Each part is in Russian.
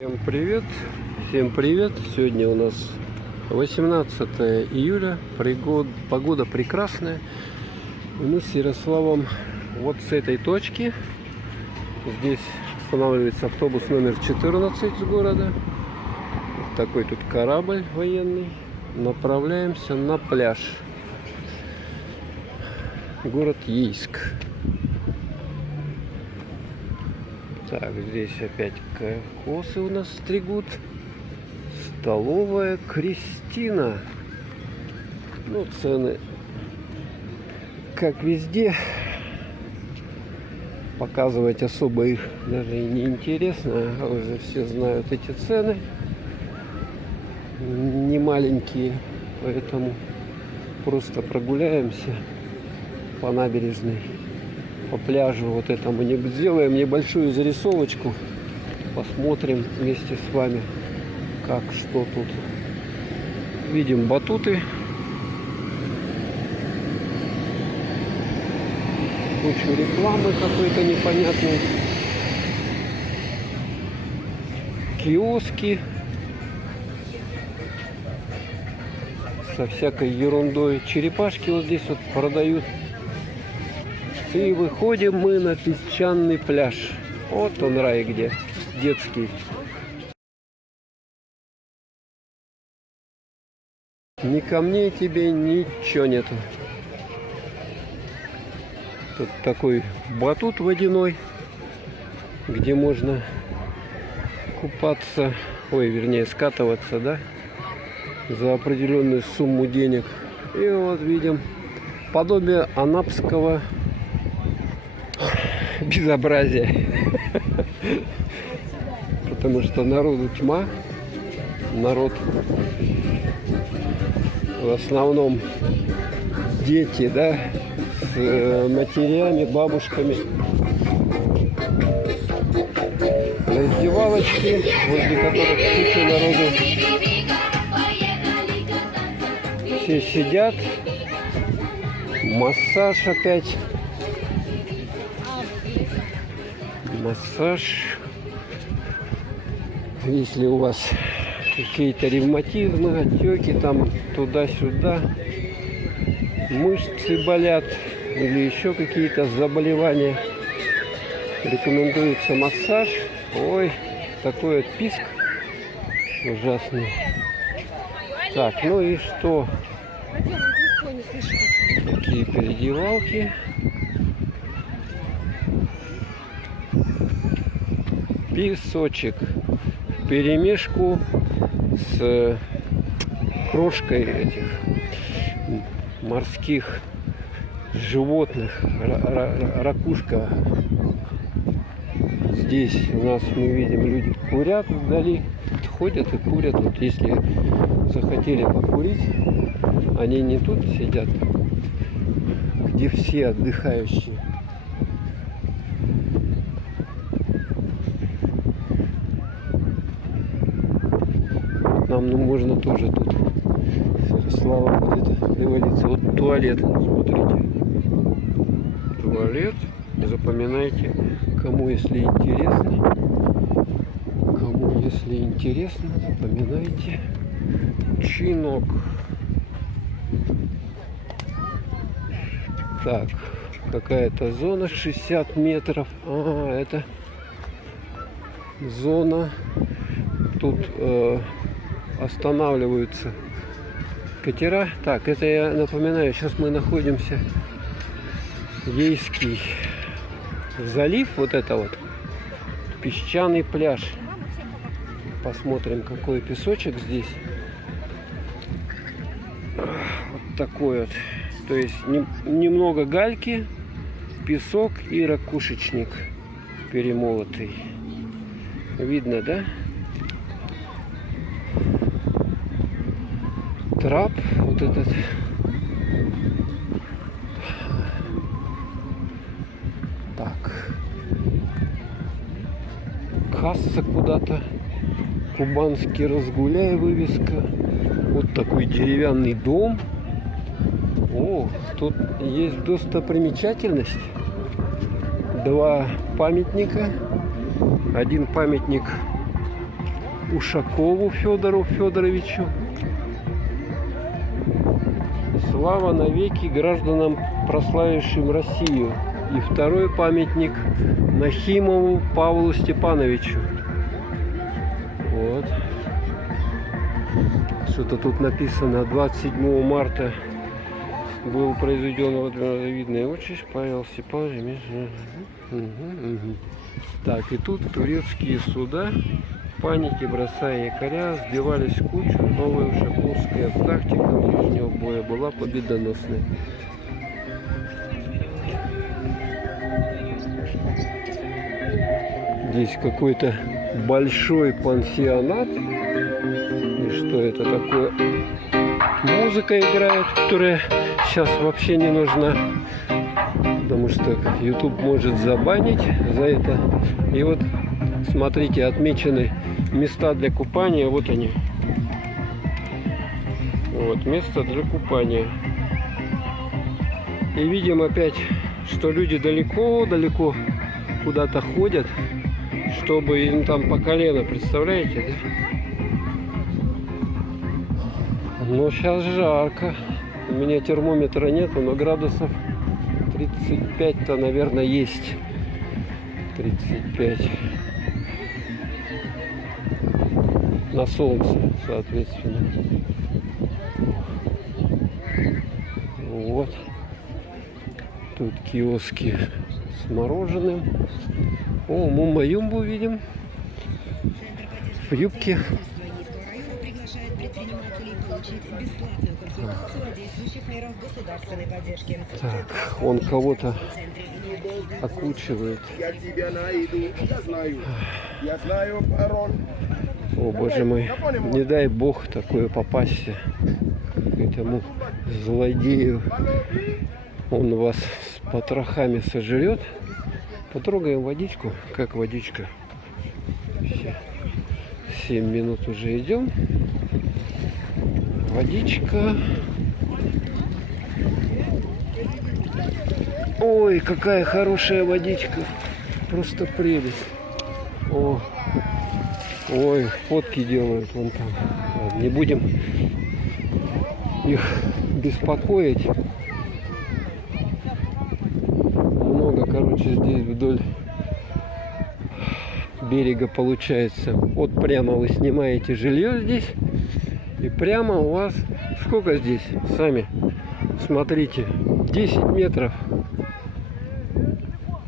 Всем привет! Всем привет! Сегодня у нас 18 июля, погода прекрасная. И мы с Ярославом вот с этой точки, здесь останавливается автобус номер 14 с города. Вот такой тут корабль военный. Направляемся на пляж. Город Ейск. Так, здесь опять косы у нас стригут. Столовая Кристина. Ну, цены, как везде, показывать особо их даже и не интересно. Уже все знают эти цены. Не маленькие, поэтому просто прогуляемся по набережной, по пляжу вот этому. Сделаем небольшую зарисовочку. Посмотрим вместе с вами, как, что тут. Видим батуты. Кучу рекламы какой-то непонятной. Киоски со всякой ерундой. Черепашки вот здесь вот продают. И выходим мы на песчаный пляж. Вот он, рай где, детский. Ни камней тебе, ничего нету. Тут такой батут водяной, где можно купаться, вернее скатываться, да, за определенную сумму денег. И вот видим подобие анапского безобразия. Потому что народу тьма. Народ в основном дети, да, с матерями, бабушками. Раздевалочки, возле которых куча народу. Все сидят. Массаж опять. Массаж. Если у вас какие-то ревматизмы, отеки там туда-сюда, мышцы болят или еще какие-то заболевания, рекомендуется массаж. Ой, такой вот писк ужасный. Так, ну и что? Такие переодевалки. Песочек вперемешку с крошкой этих морских животных. Ракушка. Здесь у нас мы видим, люди курят вдали, ходят и курят. Вот если захотели покурить, они не тут сидят, где все отдыхающие. Нам можно тоже тут с Ярославом где-то привалиться. Вот туалет, смотрите. Туалет. Запоминайте, кому если интересно. Кому если интересно, запоминайте. Чинок. Так, какая-то зона 60 метров. Это зона. Тут останавливаются катера. Так, это я напоминаю, сейчас мы находимся Ейский залив, вот это вот песчаный пляж. Посмотрим, какой песочек здесь. Вот такой вот. То есть немного гальки, песок и ракушечник перемолотый. Видно, да? Трап вот этот. Так. Касса куда-то. Кубанский разгуляй вывеска. Вот такой деревянный дом. О, тут есть достопримечательность. Два памятника. Один памятник Ушакову Федору Федоровичу. Слава навеки гражданам, прославившим Россию. И второй памятник Нахимову Павлу Степановичу. Вот. Что-то тут написано: 27 марта был произведен видный отчесть Павел Степанович. Так, и тут турецкие суда в панике, бросая якоря, сбивались в кучу. Новая ушаковская тактика ближнего боя была победоносной. Здесь какой-то большой пансионат. И что это такое? Музыка играет, которая сейчас вообще не нужна, потому что YouTube может забанить за это. И вот смотрите, отмечены места для купания. Вот они. Вот место для купания. И видим опять, что люди далеко-далеко куда-то ходят, чтобы им там по колено, представляете, да? Но сейчас жарко. У меня термометра нету, но градусов 35-то, наверное, есть. 35. На солнце, соответственно. Вот. Тут киоски с мороженым. О, мумба-юмбу видим. В юбке. Так, он кого-то окучивает. Я тебя найду, я знаю пароль. О, боже мой, не дай бог такое попасть к этому злодею. Он вас с потрохами сожрет. Потрогаем водичку. Как водичка? 7 минут уже идем. Водичка. Ой, какая хорошая водичка. Просто прелесть. О, ой, фотки делают вон там. Ладно, не будем их беспокоить. Много, короче, здесь вдоль берега получается. Вот прямо вы снимаете жилье здесь. И прямо у вас сколько здесь? Сами смотрите. 10 метров.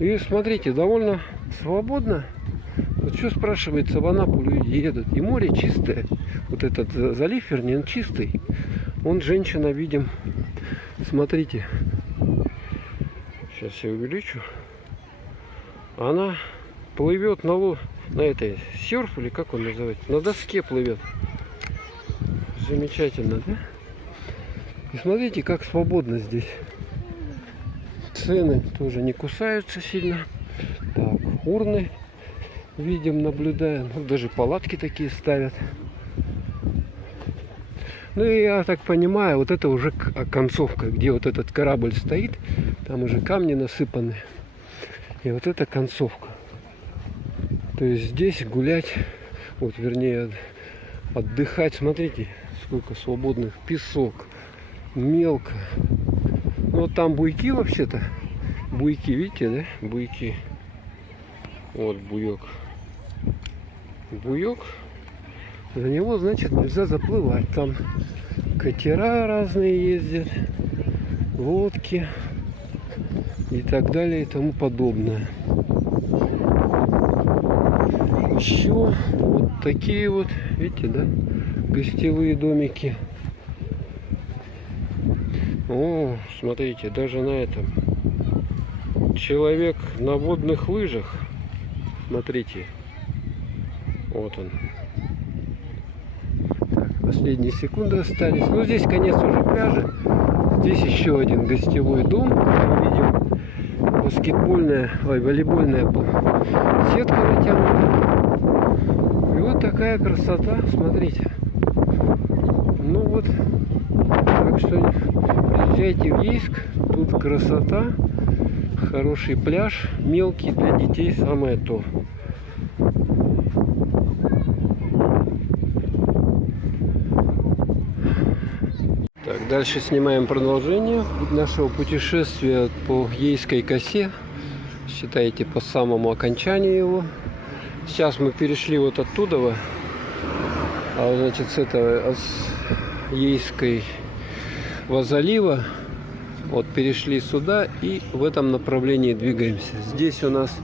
И смотрите, довольно свободно. Вот что спрашивается, в Анапу люди едут. И море чистое. Вот этот залив, вернее, он чистый. Вон женщина, видим. Смотрите. Сейчас я увеличу. Она плывет на этой серф, или как он называется? На доске плывет. Замечательно, да? И смотрите, как свободно здесь. Цены тоже не кусаются сильно. Так, урны видим, наблюдаем. Вот даже палатки такие ставят. Ну и я так понимаю, вот это уже концовка, где вот этот корабль стоит. Там уже камни насыпаны. И вот это концовка. То есть здесь гулять, вот вернее отдыхать. Смотрите, сколько свободных. Песок. Мелко. Ну, вот там буйки вообще-то. Буйки, видите, да? Буйки. Вот буек. Буек. За него, значит, нельзя заплывать. Там катера разные ездят. Лодки. И так далее и тому подобное. Еще вот такие вот, видите, да? Гостевые домики. О, смотрите, даже на этом человек на водных лыжах. Смотрите, вот он. Так, последние секунды остались. Ну, здесь конец уже пляжа. Здесь еще один гостевой дом. Мы видим волейбольная сетка натянута. И вот такая красота, смотрите. Ну вот, так что приезжайте в Ейск, тут красота, хороший пляж, мелкий для детей, самое то. Дальше снимаем продолжение нашего путешествия по Ейской косе. Считайте, по самому окончанию его. Сейчас мы перешли вот оттуда, значит, с этого, с Ейской залива. Вот перешли сюда и в этом направлении двигаемся. Здесь у нас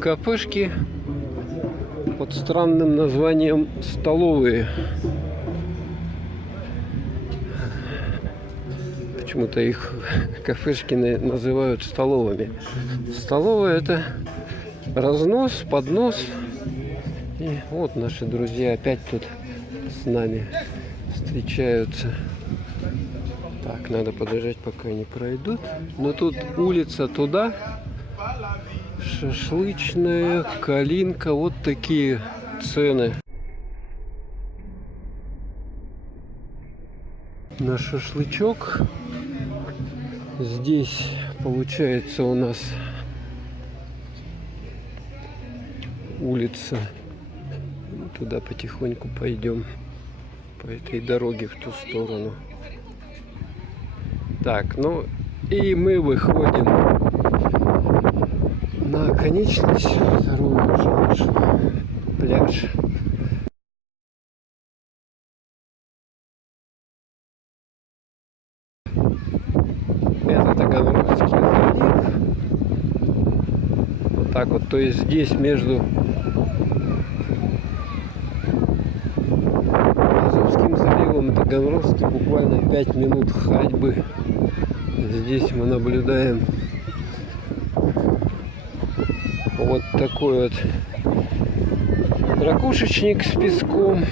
кафешки под странным названием столовые. Почему-то их кафешки называют столовыми. Столовая — это разнос, поднос. И вот наши друзья опять тут с нами встречаются. Так, надо подождать, пока они пройдут. Но тут улица туда. Шашлычная, калинка. Вот такие цены на шашлычок. Здесь получается у нас улица. Туда потихоньку пойдем по этой дороге в ту сторону. Так, ну и мы выходим на конечность, вторую уже нашу пляж. Это Таганрогский залив. Вот так вот, то есть здесь между Азовским заливом и Таганрогским буквально 5 минут ходьбы. Здесь мы наблюдаем вот такой вот ракушечник с песком.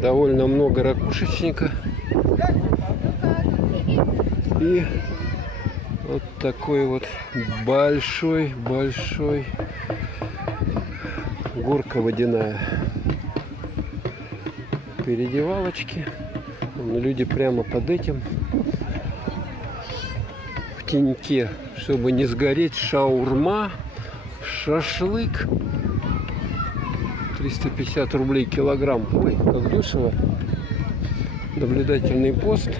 Довольно много ракушечника. И вот такой вот большой горка водяная. Переодевалочки. Люди прямо под этим в теньке, чтобы не сгореть. Шаурма, шашлык. 350 рублей килограмм. Ой, как дешево. Наблюдательный пост.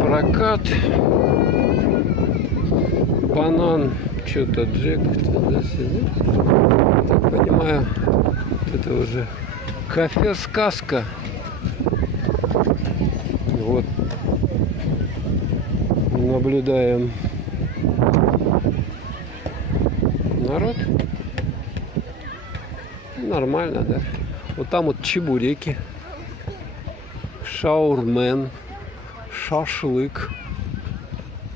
Прокат. Банан. Что-то Джек. Так понимаю, это уже кафе-сказка. Вот. Наблюдаем народ. Нормально, да. Вот там вот чебуреки. Шаурмен. Шашлык.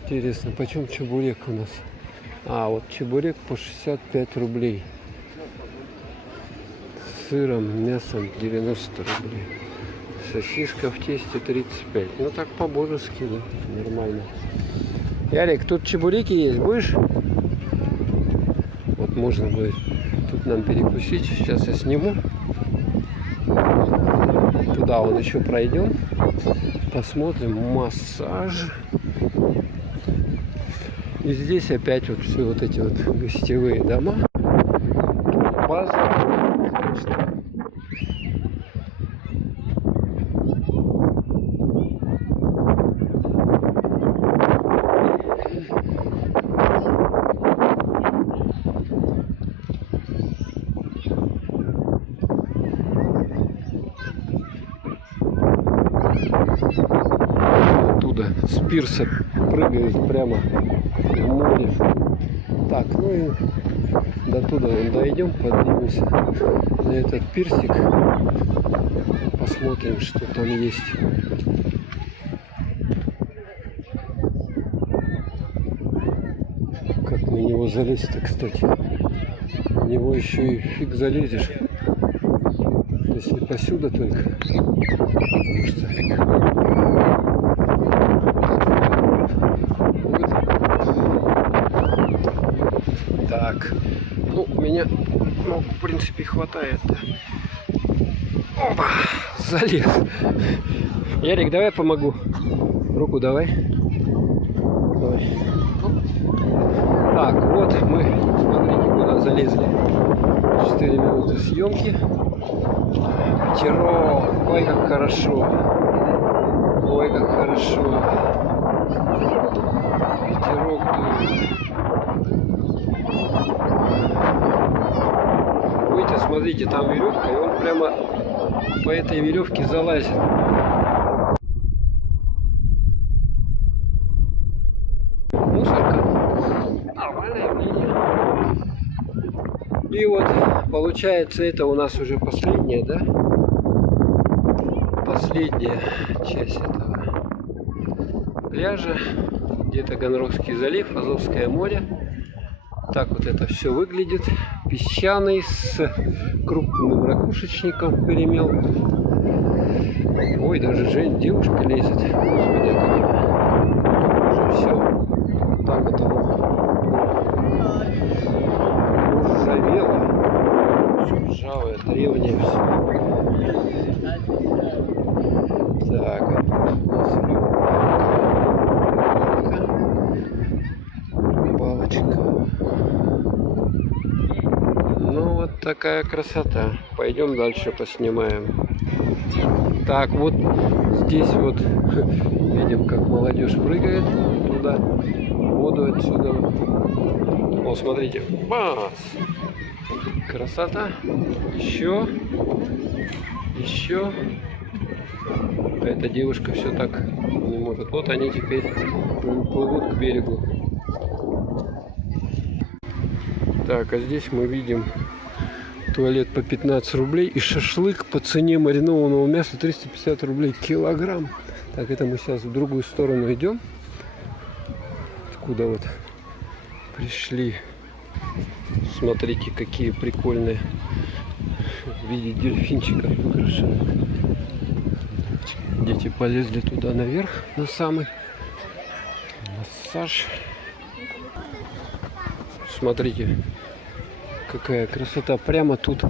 Интересно, почем чебурек у нас? А, вот чебурек по 65 рублей. С сыром, мясом 90 рублей. Сосиска в тесте 35. Ну так по-божески, да, нормально. Ярик, тут чебуреки есть, будешь? Вот можно будет тут нам перекусить. Сейчас я сниму. Туда вон еще пройдем. Посмотрим. Массаж. И здесь опять вот все вот эти вот гостевые дома. База. Оттуда с пирса прыгают прямо в море. Так, ну и до туда вон дойдем, поднимемся на этот пирсик, посмотрим, что там есть. Как на него залезть-то, кстати? На него еще и фиг залезешь, если посюда только. Потому что так, ну, меня, ну, в принципе, хватает. Опа, залез. Ярик, давай помогу. Руку давай. Давай. Так, вот мы, смотрите, куда залезли. 4 минуты съемки. Ветерок. Ой, как хорошо. Ой, как хорошо. Ветерок дует. Видите, смотрите, там веревка, и он прямо по этой веревке залазит. Мусорка. Нормальное мнение. И вот, получается, это у нас уже последняя, да? Последняя часть этого пляжа. Где-то Ганрокский залив, Азовское море. Так вот это все выглядит. Песчаный с крупным ракушечником перемел. Ой, даже девушка лезет. Господи, это уже все. Так вот оно ржавело. Все ржавое, древнее все. Так, у нас рыбалочка. Ну вот такая красота. Пойдем дальше поснимаем. Так, вот здесь вот видим, как молодежь прыгает туда, в воду отсюда. О, смотрите, бац! Красота. Еще. Эта девушка все так не может. Вот они теперь плывут к берегу. Так, а здесь мы видим туалет по 15 рублей и шашлык по цене маринованного мяса 350 рублей килограмм. Так, это мы сейчас в другую сторону идем. Откуда вот пришли. Смотрите, какие прикольные в виде дельфинчиков украшены. Дети полезли туда наверх, на самый массаж. Смотрите, какая красота. Прямо тут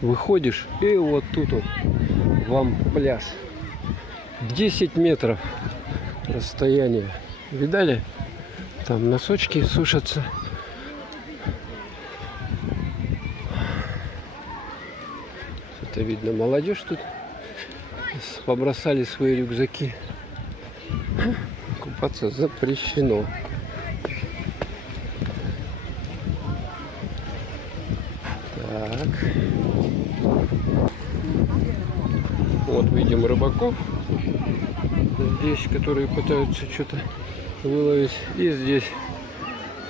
выходишь, и вот тут вот вам пляж. 10 метров расстояние. Видали? Там носочки сушатся. Это видно, молодежь тут побросали свои рюкзаки. Купаться запрещено. Так. Вот видим рыбаков здесь, которые пытаются что-то выловить. И здесь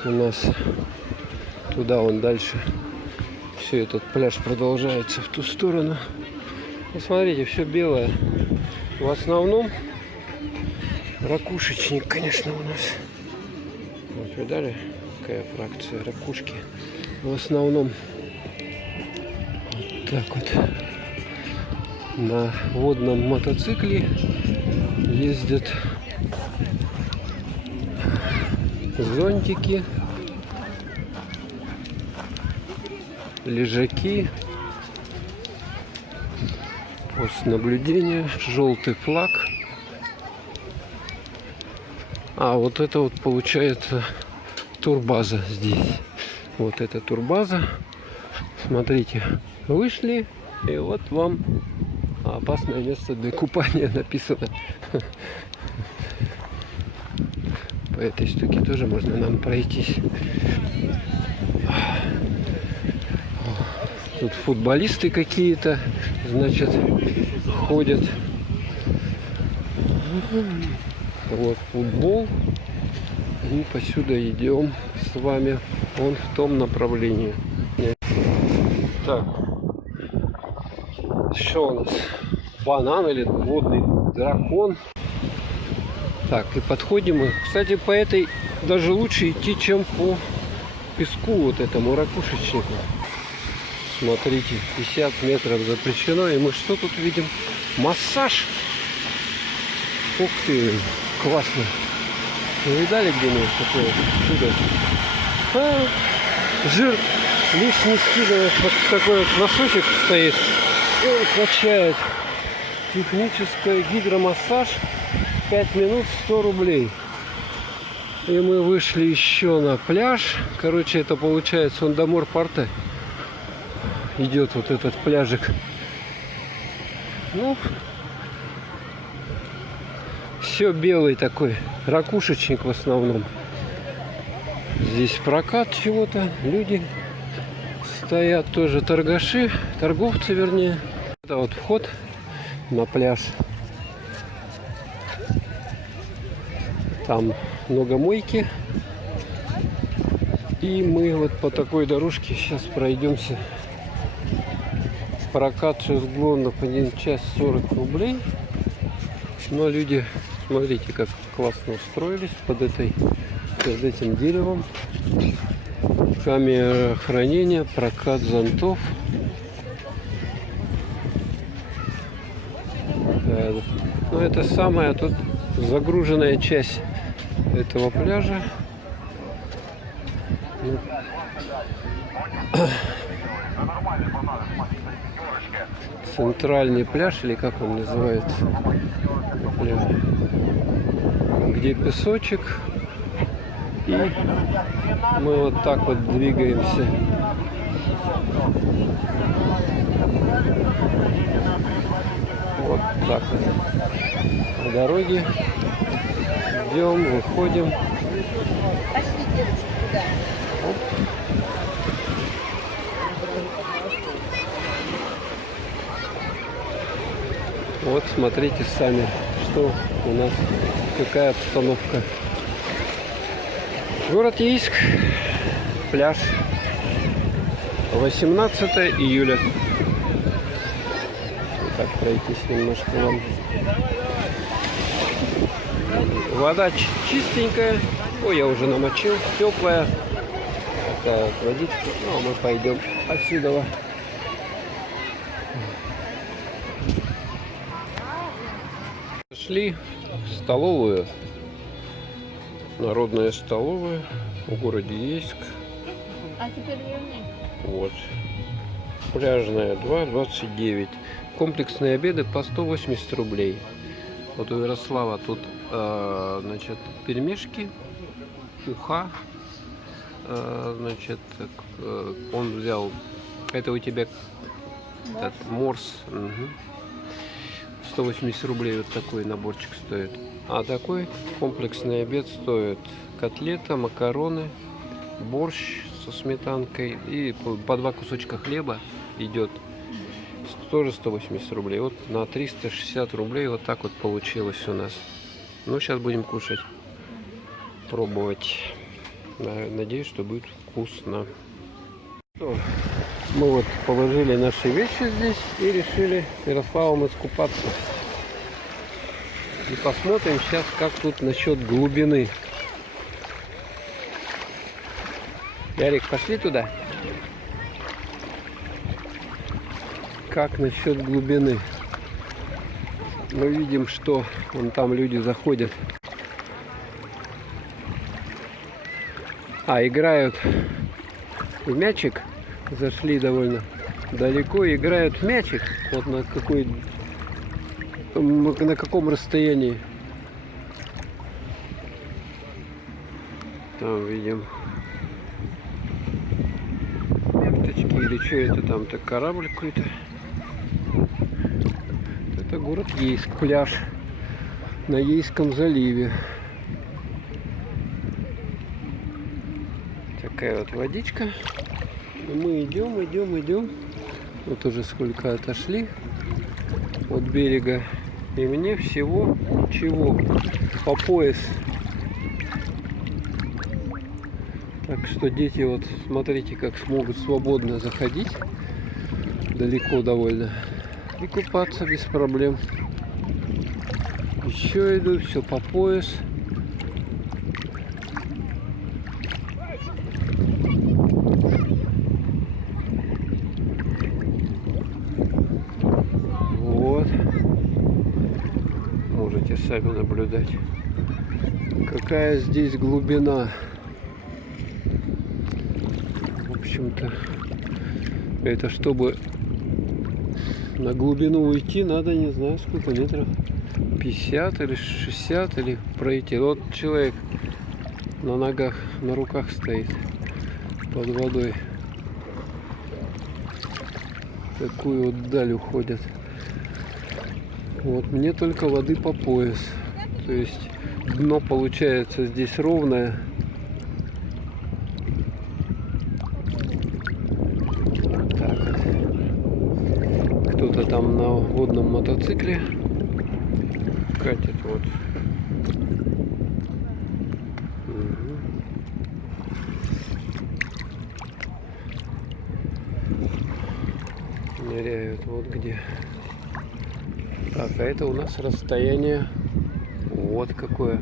у нас туда вон дальше все этот пляж продолжается в ту сторону. Посмотрите, все белое. В основном ракушечник, конечно, у нас. Вот видали, какая фракция ракушки. В основном вот так вот на водном мотоцикле ездят зонтики, лежаки, пост наблюдения, желтый флаг. А вот это вот получается турбаза здесь. Вот это турбаза. Смотрите, вышли, и вот вам опасное место для купания написано. По этой штуке тоже можно нам пройтись. Тут футболисты какие-то, значит, ходят. Вот футбол. И посюда идем с вами вон в том направлении. Так. Что у нас? Банан или водный дракон. Так, и подходим мы. Кстати, по этой даже лучше идти, чем по песку вот этому ракушечнику. Смотрите, 50 метров запрещено. И мы что тут видим? Массаж. Ух ты, классно. Вы видали где-нибудь такое чудо? Жир лишний скидывает. Вот такой вот носочек стоит. И он качает. Технический гидромассаж. 5 минут 100 рублей. И мы вышли еще на пляж. Короче, это получается Ондамор-Порте. идет вот этот пляжик. Ну, все белый такой, ракушечник в основном. Здесь прокат чего-то, люди стоят тоже, торгаши, торговцы вернее. Это вот вход на пляж. Там много мойки. И мы вот по такой дорожке сейчас пройдемся. Прокат шезлонгов 1 час 40 рублей. Но люди, смотрите, как классно устроились под этим деревом. Камера хранения, прокат зонтов. Ну, это самая тут загруженная часть этого пляжа. Центральный пляж, или как он называется, пляж, где песочек, и мы вот так вот двигаемся. Вот так вот по дороге идем, выходим. Оп. Вот смотрите сами, что у нас, какая обстановка. Город Ейск, пляж, 18 июля. Вот так пройтись немножко вам. Вода чистенькая. Ой, я уже намочил, теплая. Такая вот водичка. Ну, а мы пойдем отсюда. Шли в столовую, народная столовая в городе Ейск. А теперь верни. Вот. Пляжная 2,29. Комплексные обеды по 180 рублей. Вот у Ярослава тут, значит, пельмешки, уха. Значит, он взял, это у тебя этот, морс. Угу. 180 рублей вот такой наборчик стоит. А такой комплексный обед стоит котлета, макароны, борщ со сметанкой и по 2 кусочка хлеба идет. Тоже 180 рублей. Вот на 360 рублей вот так вот получилось у нас. Ну, сейчас будем кушать, пробовать. Надеюсь, что будет вкусно. Мы вот положили наши вещи здесь и решили с Ярославом искупаться. И посмотрим сейчас, как тут насчет глубины. Ярик, пошли туда. Как насчет глубины? Мы видим, что вон там люди заходят. Играют в мячик. Зашли довольно далеко, играют в мячик. Вот на каком расстоянии. Там видим яхточки или что это там, так корабль какой-то. Это город Ейск, пляж на Ейском заливе. Такая вот водичка. И мы идем. Вот уже сколько отошли от берега. И мне всего ничего по пояс. Так что дети, вот смотрите, как смогут свободно заходить. Далеко довольно. И купаться без проблем. Еще иду, все по пояс. Вот. Можете сами наблюдать, какая здесь глубина. В общем-то, это чтобы на глубину уйти, надо, не знаю, сколько метров, 50 или 60, или пройти. Вот человек на ногах, на руках стоит под водой. такую вот даль уходят. Вот мне только воды по пояс. То есть дно получается здесь ровное. Так вот. Кто-то там на водном мотоцикле катит вот. Ныряют вот где. Так, а это у нас расстояние вот какое.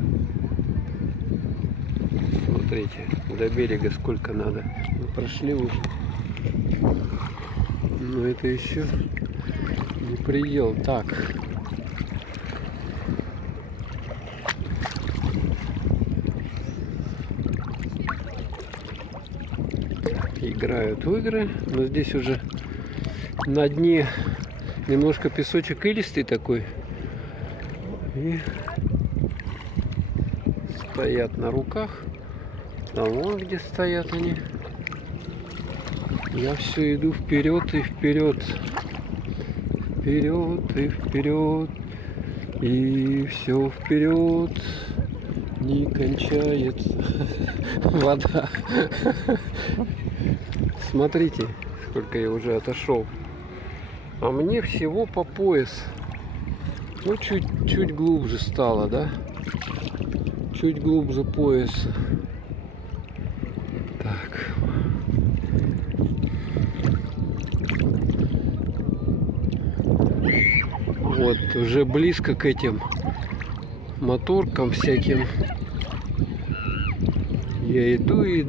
Смотрите, до берега сколько надо. Мы прошли уже. Но это еще не предел. Так. Играют в игры, но здесь уже на дне немножко песочек илистый такой. И стоят на руках. Там вон где стоят они. Я все иду вперед и вперед. Вперед и вперед. И все вперед. Не кончается вода. Смотрите, сколько я уже отошел. А мне всего по пояс. Ну, чуть глубже стало, да? Чуть глубже пояса. Так. Вот, уже близко к этим моторкам всяким. Я иду, и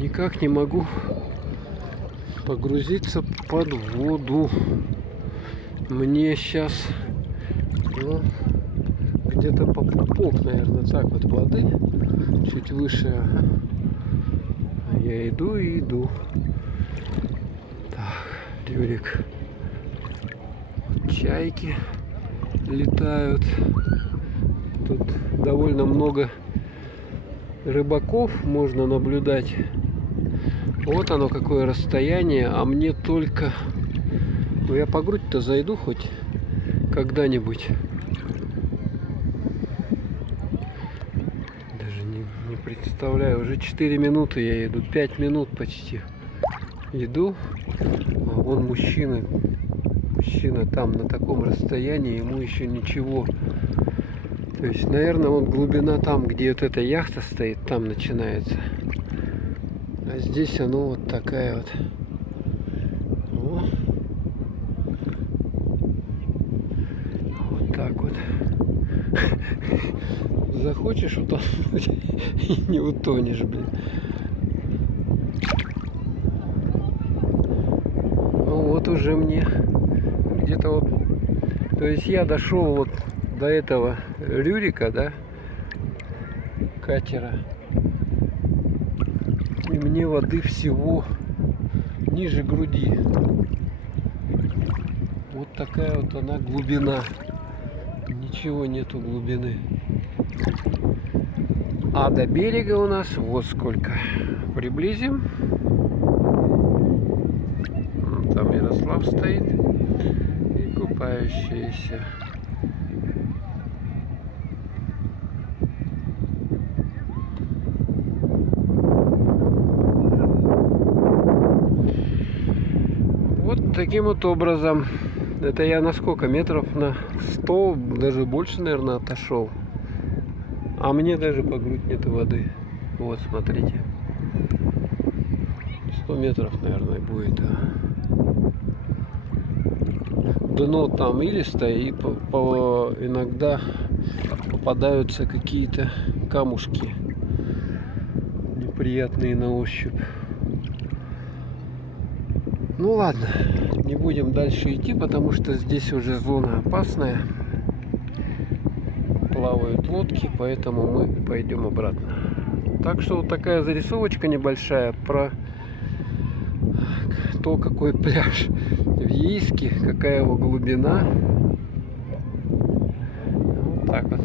никак не могу погрузиться под воду. Мне сейчас где-то по пупок, наверное, так вот воды, чуть выше. Ага. Я иду и иду. Так, Дюрик. Чайки летают. Тут довольно много рыбаков можно наблюдать. Вот оно какое расстояние, а мне только... Ну я по грудь-то зайду хоть когда-нибудь. Даже не представляю. Уже 4 минуты я иду. 5 минут почти. Иду. А вон мужчина. Мужчина там на таком расстоянии. Ему еще ничего. То есть, наверное, вот глубина там, где вот эта яхта стоит, там начинается. А здесь оно вот такая вот. О. Вот так вот. Захочешь утонуть и не утонешь, блин. Ну вот уже мне где-то вот. То есть я дошел вот до этого Рюрика, да, катера. И мне воды всего ниже груди. Вот такая вот она глубина. Ничего нету глубины. А до берега у нас вот сколько. Приблизим. Там Ярослав стоит. И купающиеся. Вот таким вот образом. Это я на сколько? Метров на 100, даже больше, наверное, отошел. А мне даже по грудь нету воды. Вот, смотрите. 100 метров, наверное, будет. Дно там илистое, и иногда попадаются какие-то камушки неприятные на ощупь. Ну ладно, не будем дальше идти, потому что здесь уже зона опасная. Плавают лодки, поэтому мы пойдем обратно. Так что вот такая зарисовочка небольшая про то, какой пляж в Ейске, какая его глубина. Вот так вот.